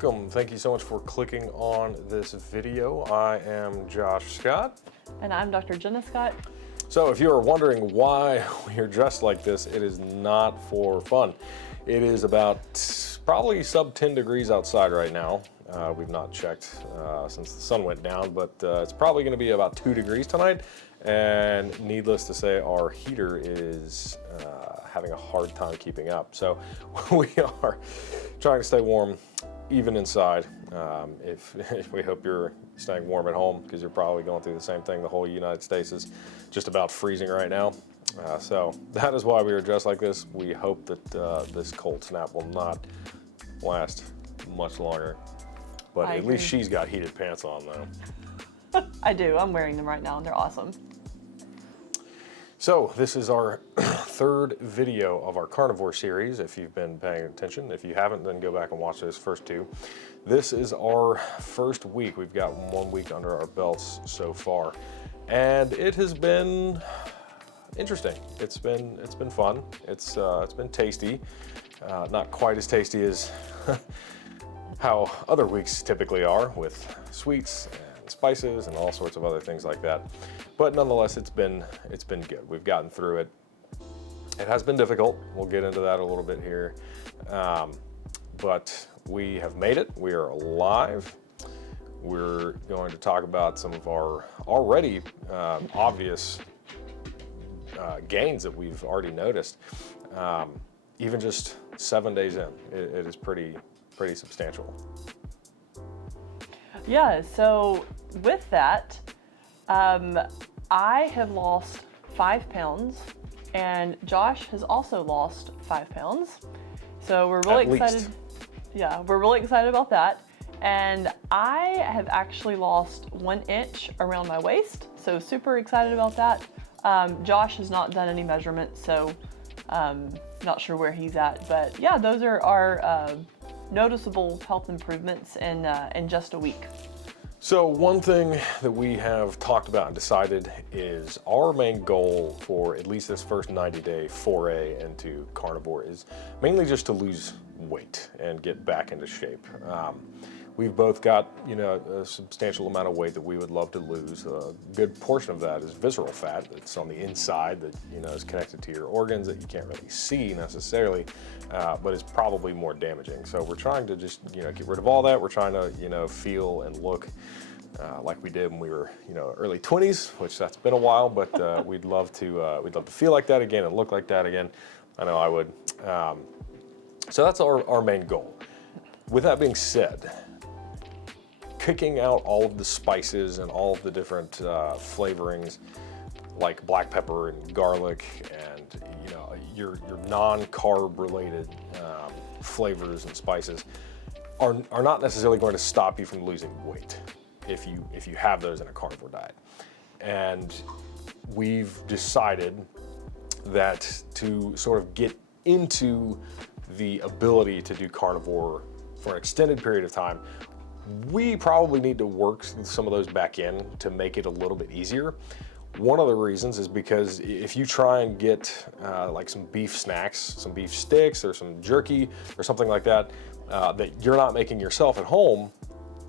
Welcome. Thank you so much for clicking on this video. I am Josh Scott. And I'm Dr. Jenna Scott. So if you are wondering why we are dressed like this, it is not for fun. It is about probably sub 10 degrees outside right now. We've not checked since the sun went down, but it's probably going to be about 2 degrees tonight. And needless to say, our heater is having a hard time keeping up. So we are trying to stay warm even inside. If we hope you're staying warm at home, because you're probably going through the same thing. The whole United States is just about freezing right now. So that is why we are dressed like this. We hope that this cold snap will not last much longer. But at least she's got heated pants on though. I do. I'm wearing them right now and they're awesome. So this is our third video of our Carnivore series, if you've been paying attention. If you haven't, then go back and watch those first two. This is our first week. We've got 1 week under our belts so far. And it has been interesting. It's been fun. It's been tasty. Not quite as tasty as how other weeks typically are, with sweets and spices and all sorts of other things like that. But nonetheless, it's been good. We've gotten through it. It has been difficult. We'll get into that a little bit here. But we have made it. We are alive. We're going to talk about some of our already obvious gains that we've already noticed. Even just 7 days in, it is pretty substantial. Yeah, so with that, I have lost 5 pounds and Josh has also lost 5 pounds. So we're really excited. Yeah, we're really excited about that. And I have actually lost 1 inch around my waist. So super excited about that. Josh has not done any measurements, so not sure where he's at, but yeah, those are our noticeable health improvements in just a week. So one thing that we have talked about and decided is our main goal for at least this first 90-day foray into carnivore is mainly just to lose weight and get back into shape. We've both got, a substantial amount of weight that we would love to lose. A good portion of that is visceral fat that's on the inside that, is connected to your organs that you can't really see necessarily, but is probably more damaging. So we're trying to just, get rid of all that. We're trying to, feel and look like we did when we were, early 20s, which that's been a while, but we'd love to feel like that again and look like that again. I know I would. So that's our main goal. With that being said, kicking out all of the spices and all of the different flavorings like black pepper and garlic and your non-carb related flavors and spices are not necessarily going to stop you from losing weight if you have those in a carnivore diet. And we've decided that to sort of get into the ability to do carnivore for an extended period of time, we probably need to work some of those back in to make it a little bit easier. One of the reasons is because if you try and get like some beef snacks, some beef sticks or some jerky or something like that, that you're not making yourself at home,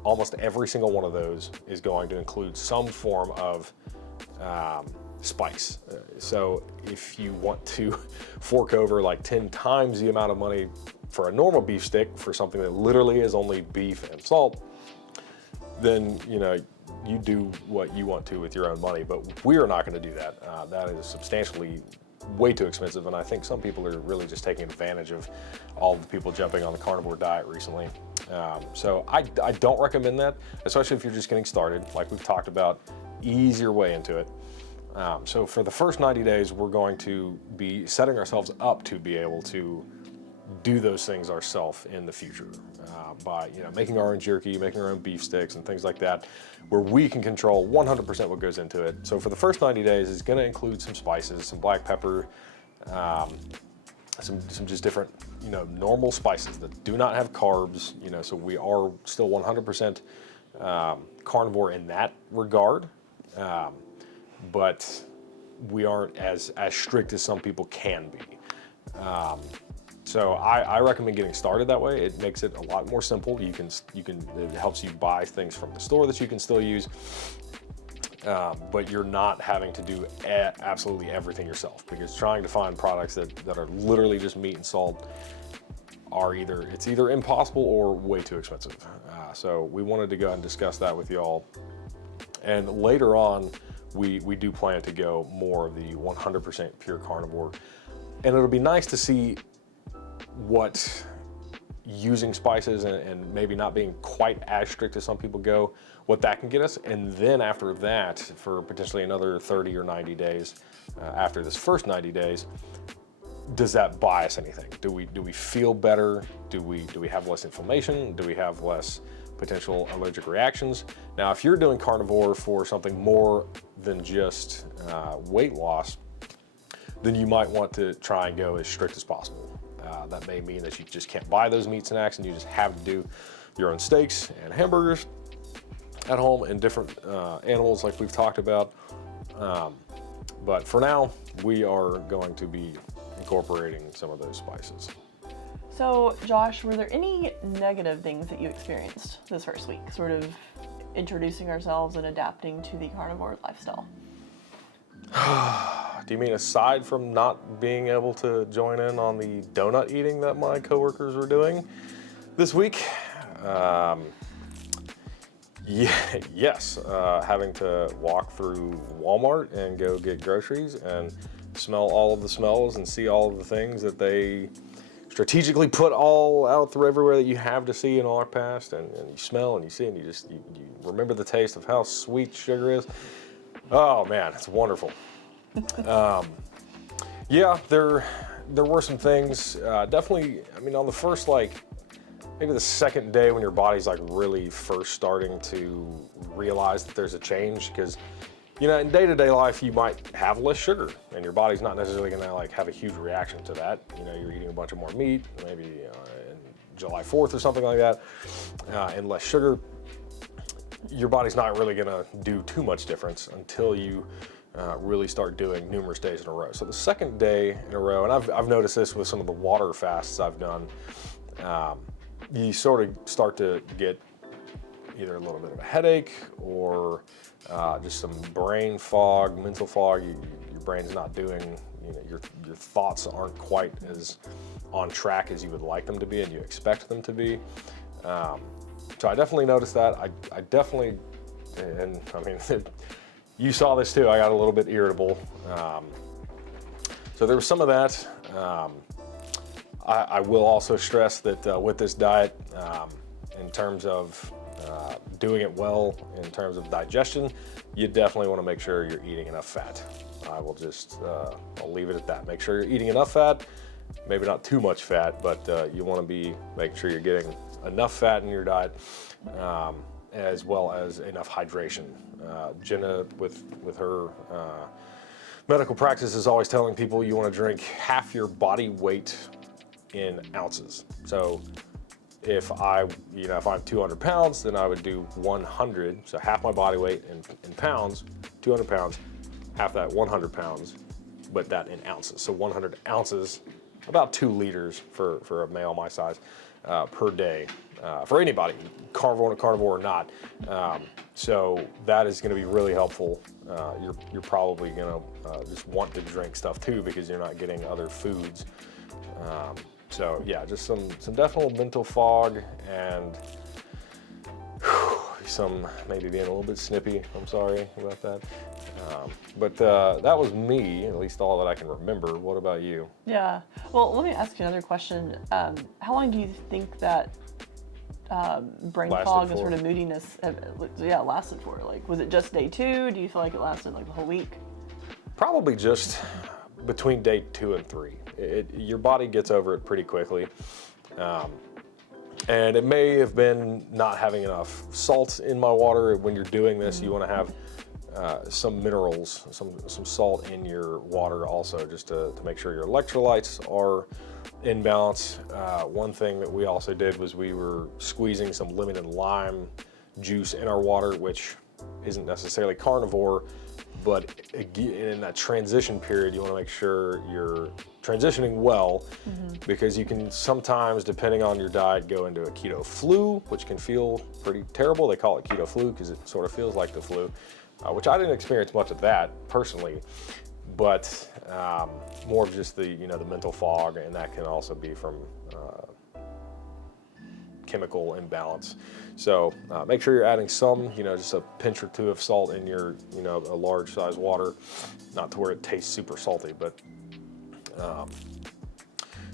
almost every single one of those is going to include some form of spice. So if you want to fork over like 10 times the amount of money for a normal beef stick for something that literally is only beef and salt, then you do what you want to with your own money. But we are not going to do that. That is substantially way too expensive, and I think some people are really just taking advantage of all the people jumping on the carnivore diet recently. So I don't recommend that, especially if you're just getting started. Like we've talked about, easier way into it. So for the first 90 days, we're going to be setting ourselves up to be able to do those things ourselves in the future by making our own jerky, making our own beef sticks and things like that, where we can control 100% what goes into it. So for the first 90 days, it's going to include some spices, some black pepper, some just different normal spices that do not have carbs. So we are still 100% carnivore in that regard, but we aren't as strict as some people can be. So I recommend getting started that way. It makes it a lot more simple. It helps you buy things from the store that you can still use, but you're not having to do absolutely everything yourself, because trying to find products that are literally just meat and salt are either impossible or way too expensive. So we wanted to go ahead and discuss that with y'all. And later on, we do plan to go more of the 100% pure carnivore. And it'll be nice to see what using spices and maybe not being quite as strict as some people go, what that can get us. And then after that, for potentially another 30 or 90 days, after this first 90 days, does that buy us anything? Do we feel better? Do we have less inflammation? Do we have less potential allergic reactions? Now, if you're doing carnivore for something more than just weight loss, then you might want to try and go as strict as possible. That may mean that you just can't buy those meat snacks and you just have to do your own steaks and hamburgers at home and different animals like we've talked about. But for now, we are going to be incorporating some of those spices. So, Josh, were there any negative things that you experienced this first week, sort of introducing ourselves and adapting to the carnivore lifestyle? Do you mean aside from not being able to join in on the donut eating that my coworkers were doing this week? Yes, having to walk through Walmart and go get groceries and smell all of the smells and see all of the things that they strategically put all out through everywhere that you have to see and walk past, and you smell and you see and you remember the taste of how sweet sugar is. Oh man, it's wonderful. Yeah, there were some things, definitely. I mean, on the first, maybe the second day when your body's really first starting to realize that there's a change, because in day-to-day life you might have less sugar and your body's not necessarily gonna have a huge reaction to that. You're eating a bunch of more meat, maybe in July 4th or something like that, and less sugar. Your body's not really gonna do too much difference until you really start doing numerous days in a row. So the second day in a row, and I've noticed this with some of the water fasts I've done, you sort of start to get either a little bit of a headache or just some brain fog, mental fog. Your brain's not doing, your thoughts aren't quite as on track as you would like them to be and you expect them to be. So I definitely noticed that. I definitely, and I mean, you saw this too, I got a little bit irritable. So there was some of that. I will also stress that with this diet, in terms of doing it well, in terms of digestion, you definitely want to make sure you're eating enough fat. I will just, I'll leave it at that. Make sure you're eating enough fat, maybe not too much fat, but you want to be making sure you're getting enough fat in your diet, as well as enough hydration. Jenna, with her medical practice, is always telling people you want to drink half your body weight in ounces. So if I'm 200 pounds, then I would do 100, so half my body weight in pounds, 200 pounds, half that 100 pounds, but that in ounces. So 100 ounces, about 2 liters for a male my size, per day, for anybody, carnivore or not. So that is gonna be really helpful. You're probably gonna just want to drink stuff too, because you're not getting other foods. So yeah, just some definite mental fog and some maybe being a little bit snippy. I'm sorry about that. But that was me, at least all that I can remember. What about you? Yeah. Well, let me ask you another question. How long do you think that brain fog and sort of moodiness lasted for? Was it just day 2? Do you feel like it lasted the whole week? Probably just between day 2 and 3. Your body gets over it pretty quickly. And it may have been not having enough salt in my water. When you're doing this, you want to have some minerals, some salt in your water also, just to make sure your electrolytes are in balance. One thing that we also did was we were squeezing some lemon and lime juice in our water, which isn't necessarily carnivore, But in that transition period, you want to make sure you're transitioning well, because you can sometimes, depending on your diet, go into a keto flu, which can feel pretty terrible. They call it keto flu because it sort of feels like the flu, which I didn't experience much of that personally, but more of just the the mental fog, and that can also be from chemical imbalance. So make sure you're adding some, just a pinch or two of salt in your, a large size water, not to where it tastes super salty, but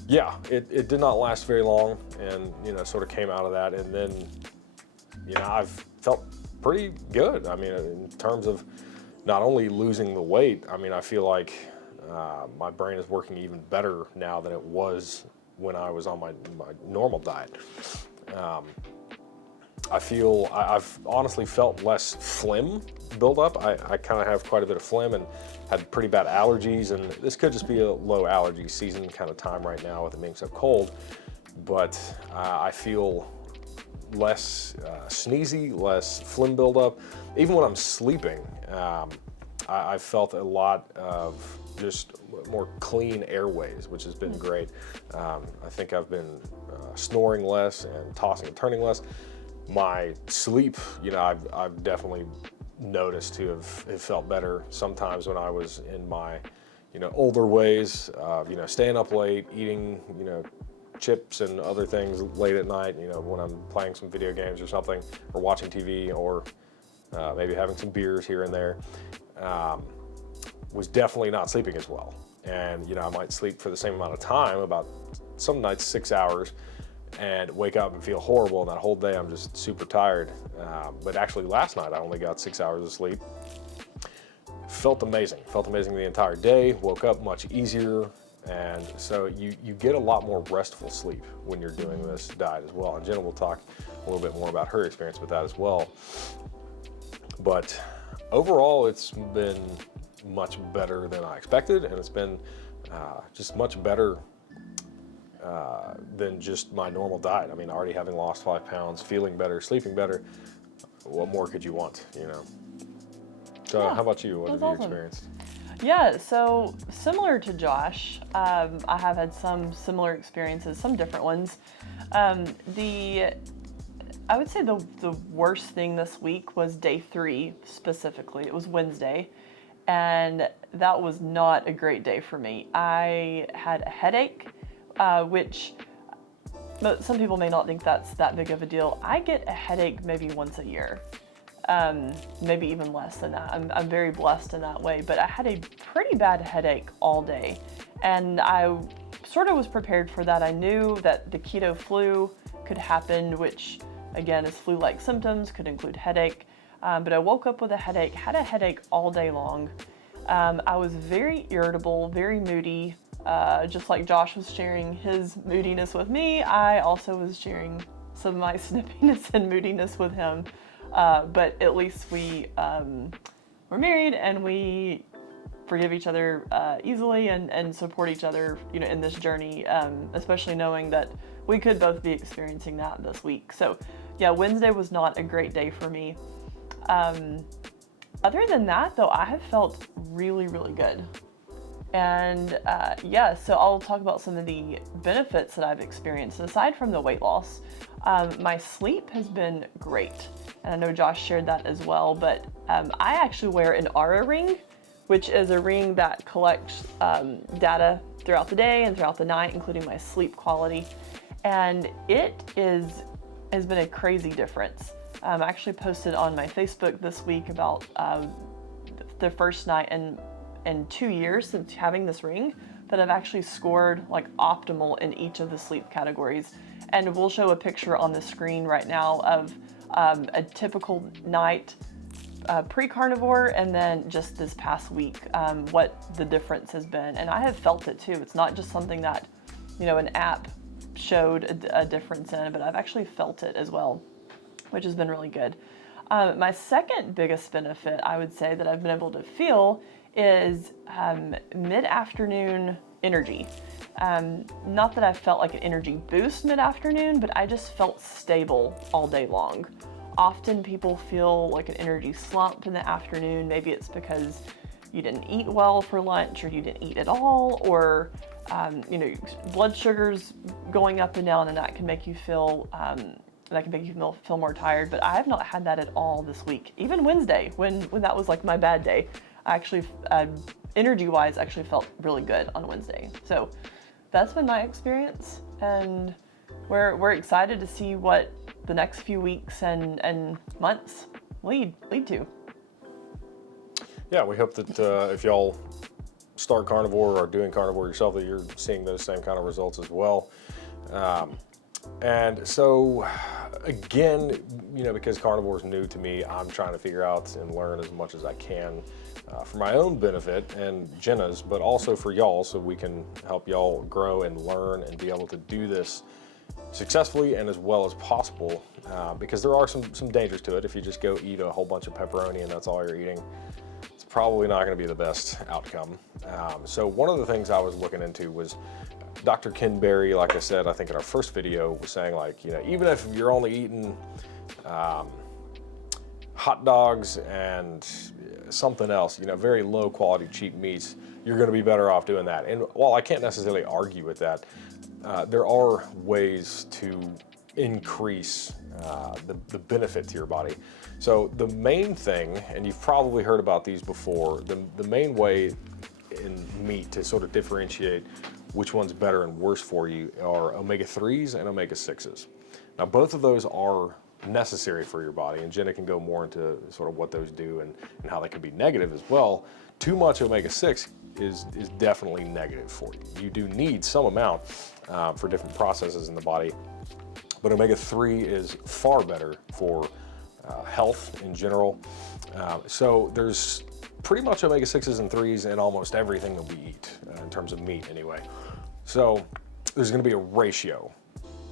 yeah, it did not last very long, and, sort of came out of that. And then, I've felt pretty good. I mean, in terms of not only losing the weight, I mean, I feel like my brain is working even better now than it was when I was on my normal diet. I've honestly felt less phlegm build up. I kind of have quite a bit of phlegm and had pretty bad allergies, and this could just be a low allergy season kind of time right now with it being so cold. But I feel less sneezy, less phlegm buildup. Even when I'm sleeping, I felt a lot of just more clean airways, which has been great. I think I've been snoring less and tossing and turning less. My sleep, I've definitely noticed to have felt better. Sometimes when I was in my, older ways, staying up late, eating, chips and other things late at night, when I'm playing some video games or something, or watching TV, or maybe having some beers here and there, was definitely not sleeping as well. And, I might sleep for the same amount of time, about some nights 6 hours, and wake up and feel horrible, and that whole day I'm just super tired. But actually last night I only got 6 hours of sleep. Felt amazing the entire day, woke up much easier, and so you get a lot more restful sleep when you're doing this diet as well. And Jenna will talk a little bit more about her experience with that as well. But overall, it's been much better than I expected, and it's been just much better than just my normal diet. I mean, already having lost 5 pounds, feeling better, sleeping better, what more could you want, So Yeah, how about you? What have you awesome. experienced? Yeah, so similar to Josh, I have had some similar experiences, some different ones. I would say the worst thing this week was day 3 specifically. It was Wednesday, and that was not a great day for me. I had a headache, which some people may not think that's that big of a deal. I get a headache maybe once a year, maybe even less than that. I'm very blessed in that way, but I had a pretty bad headache all day, and I sort of was prepared for that. I knew that the keto flu could happen, which again is flu-like symptoms, could include headache, but I woke up with a headache, had a headache all day long. I was very irritable, very moody. Just like Josh was sharing his moodiness with me, I also was sharing some of my snippiness and moodiness with him. But at least we were married, and we forgive each other easily and support each other, in this journey, especially knowing that we could both be experiencing that this week. So yeah, Wednesday was not a great day for me. Other than that, though, I have felt really, really good. And so I'll talk about some of the benefits that I've experienced. Aside from the weight loss, my sleep has been great. And I know Josh shared that as well, but I actually wear an Aura ring, which is a ring that collects data throughout the day and throughout the night, including my sleep quality. And it has been a crazy difference. I actually posted on my Facebook this week about the first night in 2 years since having this ring that I've actually scored like optimal in each of the sleep categories. And we'll show a picture on the screen right now of a typical night pre-carnivore, and then just this past week, what the difference has been. And I have felt it too. It's not just something that, an app showed a difference in, but I've actually felt it as well, which has been really good. My second biggest benefit, I would say, that I've been able to feel is mid-afternoon energy. Not that I felt like an energy boost mid-afternoon, but I just felt stable all day long. Often people feel like an energy slump in the afternoon. Maybe it's because you didn't eat well for lunch, or you didn't eat at all, or blood sugars going up and down, and that can make you feel feel more tired. But I have not had that at all this week. Even Wednesday, when that was like my bad day, I actually, energy-wise, actually felt really good on Wednesday. So that's been my experience, and we're excited to see what the next few weeks and months lead to. Yeah, we hope that if y'all start carnivore or are doing carnivore yourself, that you're seeing those same kind of results as well. And so, again, because carnivore is new to me, I'm trying to figure out and learn as much as I can for my own benefit and Jenna's, but also for y'all, so we can help y'all grow and learn and be able to do this successfully and as well as possible, because there are some dangers to it. If you just go eat a whole bunch of pepperoni and that's all you're eating, it's probably not going to be the best outcome. So one of the things I was looking into was Dr. Ken Berry, like I said, I think in our first video, was saying, like, even if you're only eating hot dogs and something else, very low quality cheap meats, you're going to be better off doing that. And while I can't necessarily argue with that, there are ways to increase the benefit to your body. So the main thing, and you've probably heard about these before, the main way in meat to sort of differentiate which one's better and worse for you are omega-3s and omega-6s. Now, both of those are necessary for your body, and Jenna can go more into sort of what those do and how they can be negative as well. Too much omega-6 is definitely negative for you. You do need some amount for different processes in the body, but omega-3 is far better for health in general. So there's pretty much omega-6s and 3s in almost everything that we eat, in terms of meat anyway. So there's going to be a ratio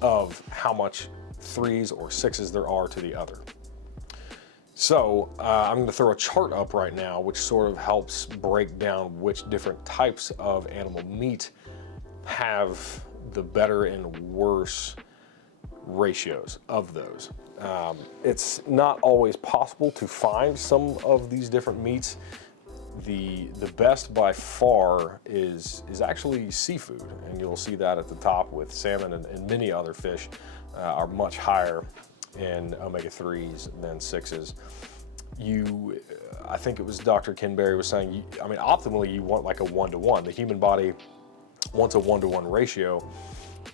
of how much 3s or 6s there are to the other. So I'm going to throw a chart up right now which sort of helps break down which different types of animal meat have the better and worse ratios of those. It's not always possible to find some of these different meats. The best by far is actually seafood, and you'll see that at the top with salmon and many other fish are much higher in omega-3s than 6s. I think it was Dr. Ken Berry was saying, optimally you want like a 1-to-1. The human body wants a 1-to-1 ratio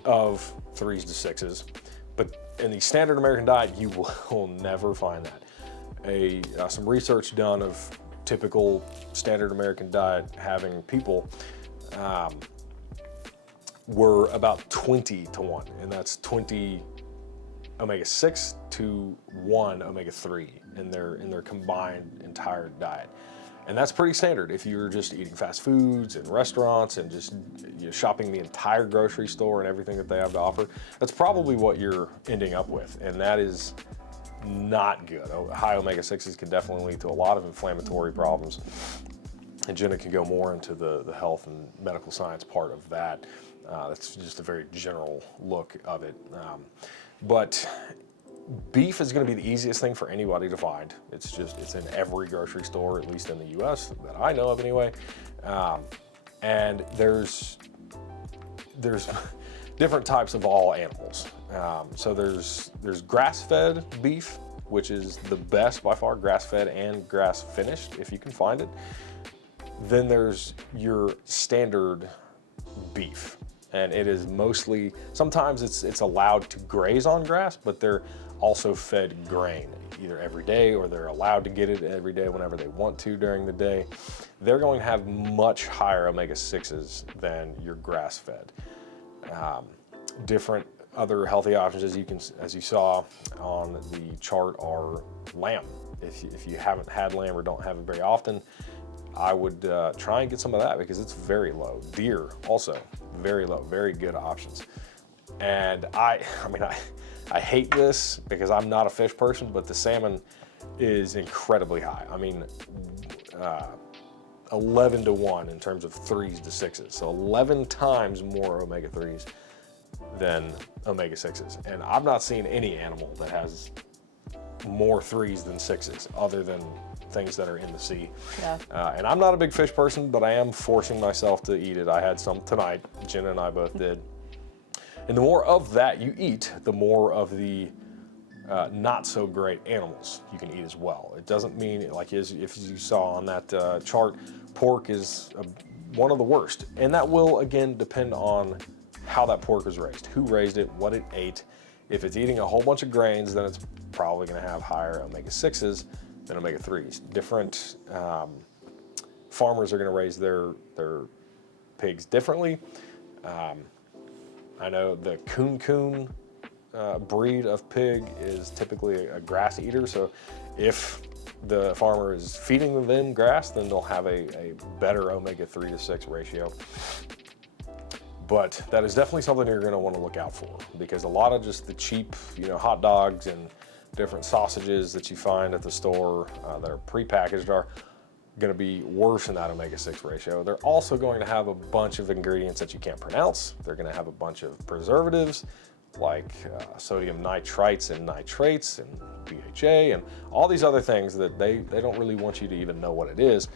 of 3s to 6s, but in the standard American diet, you will never find that. Some research done of typical standard American diet having people were about 20-to-1, and that's 20 omega-6 to 1 omega-3 in their combined entire diet. And that's pretty standard if you're just eating fast foods and restaurants and just shopping the entire grocery store and everything that they have to offer. That's probably what you're ending up with, and that is not good. High omega-6s can definitely lead to a lot of inflammatory problems, and Jenna can go more into the health and medical science part of that. That's just a very general look of it. But beef is going to be the easiest thing for anybody to find. It's in every grocery store, at least in the US, that I know of anyway. And there's different types of all animals. So there's grass-fed beef, which is the best by far, grass-fed and grass-finished, if you can find it. Then there's your standard beef, and it is mostly, sometimes it's allowed to graze on grass, but they're also fed grain either every day, or they're allowed to get it every day whenever they want to during the day. They're going to have much higher omega-6s than your grass-fed. Different other healthy options, as you saw on the chart, are lamb. If you haven't had lamb or don't have it very often, I would try and get some of that because it's very low. Deer also very low, very good options. And I hate this because I'm not a fish person, but the salmon is incredibly high. 11-to-1 in terms of 3s to 6s. So 11 times more omega-3s than omega-6s. And I've not seen any animal that has more 3s than 6s, other than things that are in the sea. Yeah. And I'm not a big fish person, but I am forcing myself to eat it. I had some tonight. Jenna and I both did. And the more of that you eat, the more of the not so great animals you can eat as well. It doesn't mean, like if you saw on that chart, pork is one of the worst. And that will, again, depend on how that pork was raised, who raised it, what it ate. If it's eating a whole bunch of grains, then it's probably going to have higher omega-6s than omega-3s. Different farmers are going to raise their pigs differently. I know the coon breed of pig is typically a grass eater, so if the farmer is feeding them grass, then they'll have a better omega-3 to 6 ratio. But that is definitely something you're going to want to look out for, because a lot of just the cheap, hot dogs and different sausages that you find at the store that are prepackaged are going to be worse than that omega-6 ratio. They're also going to have a bunch of ingredients that you can't pronounce. They're going to have a bunch of preservatives like sodium nitrites and nitrates and BHA and all these other things that they don't really want you to even know what it is.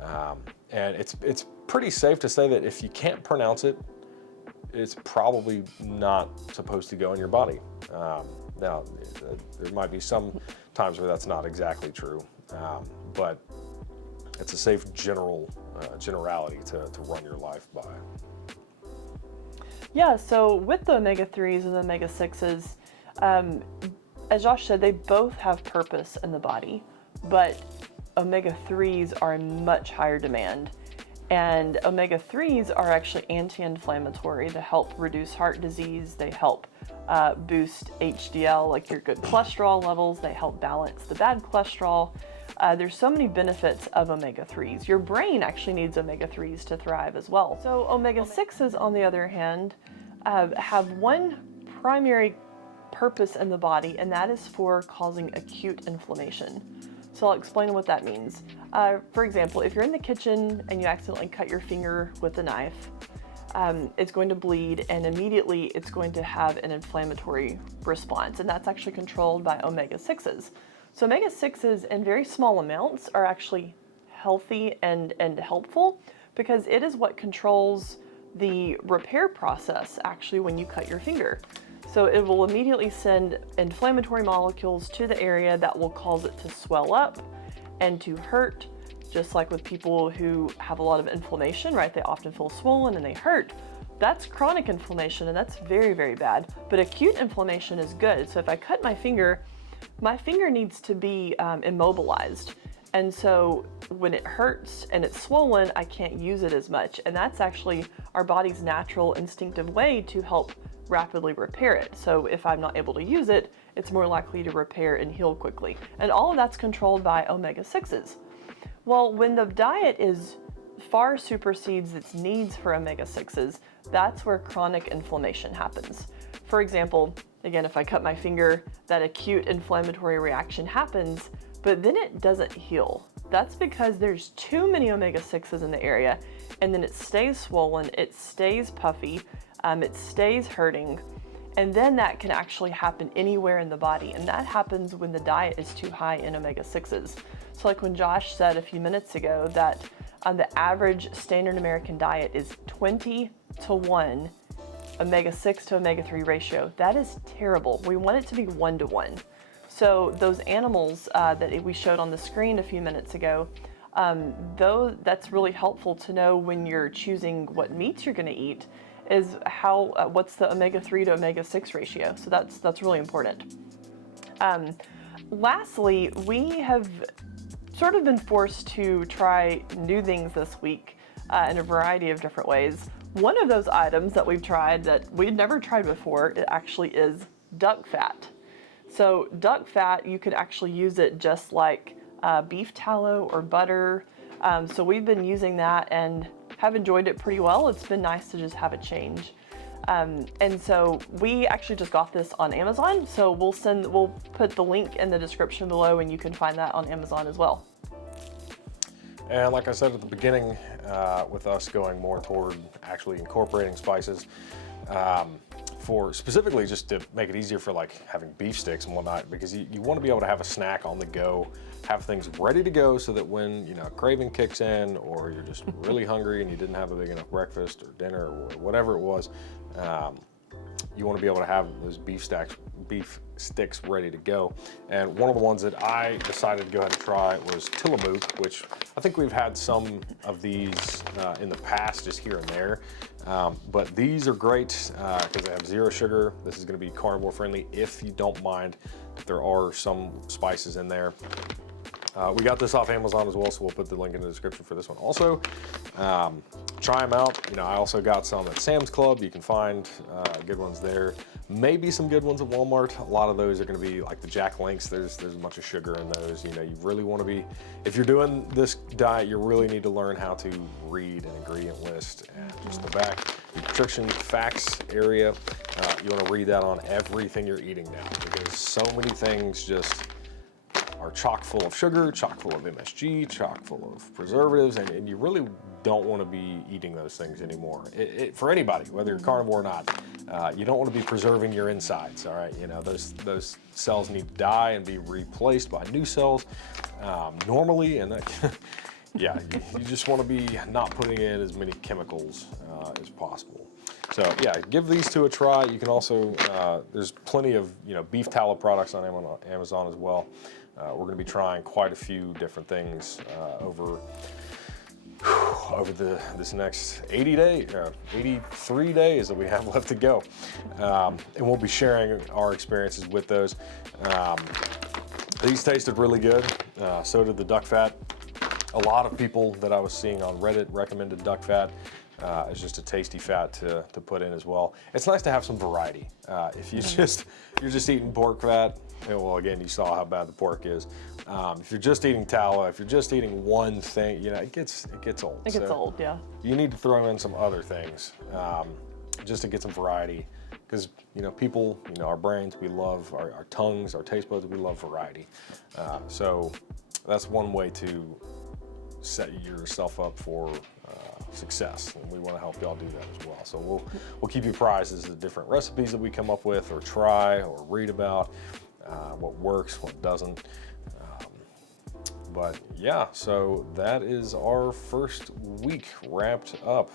And it's pretty safe to say that if you can't pronounce it, it's probably not supposed to go in your body. Now, there might be some times where that's not exactly true, but it's a safe generality to run your life by. Yeah, so with the omega-3s and the omega-6s, as Josh said, they both have purpose in the body, but omega-3s are in much higher demand. And omega-3s are actually anti-inflammatory. They help reduce heart disease. They help boost HDL, like your good cholesterol levels. They help balance the bad cholesterol. There's so many benefits of omega-3s. Your brain actually needs omega-3s to thrive as well. So omega-6s, on the other hand, have one primary purpose in the body, and that is for causing acute inflammation. So I'll explain what that means. For example, if you're in the kitchen and you accidentally cut your finger with a knife, it's going to bleed, and immediately it's going to have an inflammatory response, and that's actually controlled by omega-6s. So omega-6s in very small amounts are actually healthy and helpful, because it is what controls the repair process actually when you cut your finger. So it will immediately send inflammatory molecules to the area that will cause it to swell up and to hurt, just like with people who have a lot of inflammation, right? They often feel swollen and they hurt. That's chronic inflammation, and that's very, very bad. But acute inflammation is good. So if I cut my finger needs to be immobilized. And so when it hurts and it's swollen, I can't use it as much. And that's actually our body's natural instinctive way to help rapidly repair it. So if I'm not able to use it, it's more likely to repair and heal quickly. And all of that's controlled by omega-6s. Well, when the diet far supersedes its needs for omega-6s, that's where chronic inflammation happens. For example, again, if I cut my finger, that acute inflammatory reaction happens, but then it doesn't heal. That's because there's too many omega-6s in the area, and then it stays swollen, it stays puffy, it stays hurting, and then that can actually happen anywhere in the body, and that happens when the diet is too high in omega-6s. So like when Josh said a few minutes ago that the average standard American diet is 20-to-1 omega-6 to omega-3 ratio. That is terrible. We want it to be 1-to-1. So those animals that we showed on the screen a few minutes ago, though that's really helpful to know when you're choosing what meats you're going to eat, is what's the omega-3 to omega-6 ratio. So that's really important. Lastly, we have sort of been forced to try new things this week in a variety of different ways. One of those items that we've tried that we'd never tried before, it actually is duck fat. So duck fat, you could actually use it just like beef tallow or butter. So we've been using that and have enjoyed it pretty well. It's been nice to just have a change. And so we actually just got this on Amazon. So we'll put the link in the description below, and you can find that on Amazon as well. And like I said at the beginning, with us going more toward actually incorporating spices, for specifically just to make it easier for like having beef sticks and whatnot, because you want to be able to have a snack on the go, have things ready to go so that when, you know, craving kicks in or you're just really hungry and you didn't have a big enough breakfast or dinner or whatever it was, you want to be able to have those beef sticks ready to go. And one of the ones that I decided to go ahead and try was Tillamook, which I think we've had some of these in the past, just here and there. But these are great because they have 0 sugar. This is going to be carnivore friendly if you don't mind if there are some spices in there. We got this off Amazon as well, so we'll put the link in the description for this one also. Try them out. You know, I also got some at Sam's Club. You can find good ones there. Maybe some good ones at Walmart. A lot of those are going to be like the Jack Links. There's a bunch of sugar in those. You know, you really want to be, if you're doing this diet, you really need to learn how to read an ingredient list. And just the back nutrition facts area, you want to read that on everything you're eating now, because so many things just are chock full of sugar, chock full of MSG, chock full of preservatives, and you really don't want to be eating those things anymore. For anybody, whether you're carnivore or not, you don't want to be preserving your insides, all right? You know, those cells need to die and be replaced by new cells normally, and that, yeah, you just want to be not putting in as many chemicals as possible. So yeah, give these two a try. You can also, there's plenty of, you know, beef tallow products on Amazon as well. We're going to be trying quite a few different things over this next 83 days that we have left to go. And we'll be sharing our experiences with those. These tasted really good. So did the duck fat. A lot of people that I was seeing on Reddit recommended duck fat. It's just a tasty fat to put in as well. It's nice to have some variety. If you're just eating pork fat, well, again, you saw how bad the pork is. If you're just eating tallow, if you're just eating one thing, you know, it gets old. It gets old, yeah. You need to throw in some other things just to get some variety. Because, you know, people, you know, our brains, we love, our tongues, our taste buds, we love variety. So that's one way to set yourself up for success, and we want to help y'all do that as well. So we'll keep you apprised as the different recipes that we come up with or try or read about, what works, what doesn't. But yeah, so that is our first week wrapped up.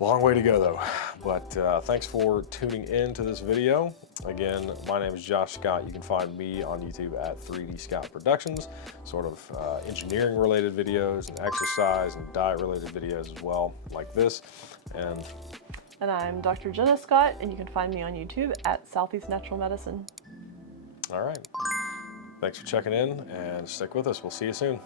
Long way to go though, but thanks for tuning in to this video. Again, my name is Josh Scott. You can find me on YouTube at 3dScott Productions, sort of engineering related videos and exercise and diet related videos as well, like this. And I'm Dr. Jenna Scott, and you can find me on YouTube at Southeast Natural Medicine. All right, thanks for checking in and stick with us. We'll see you soon.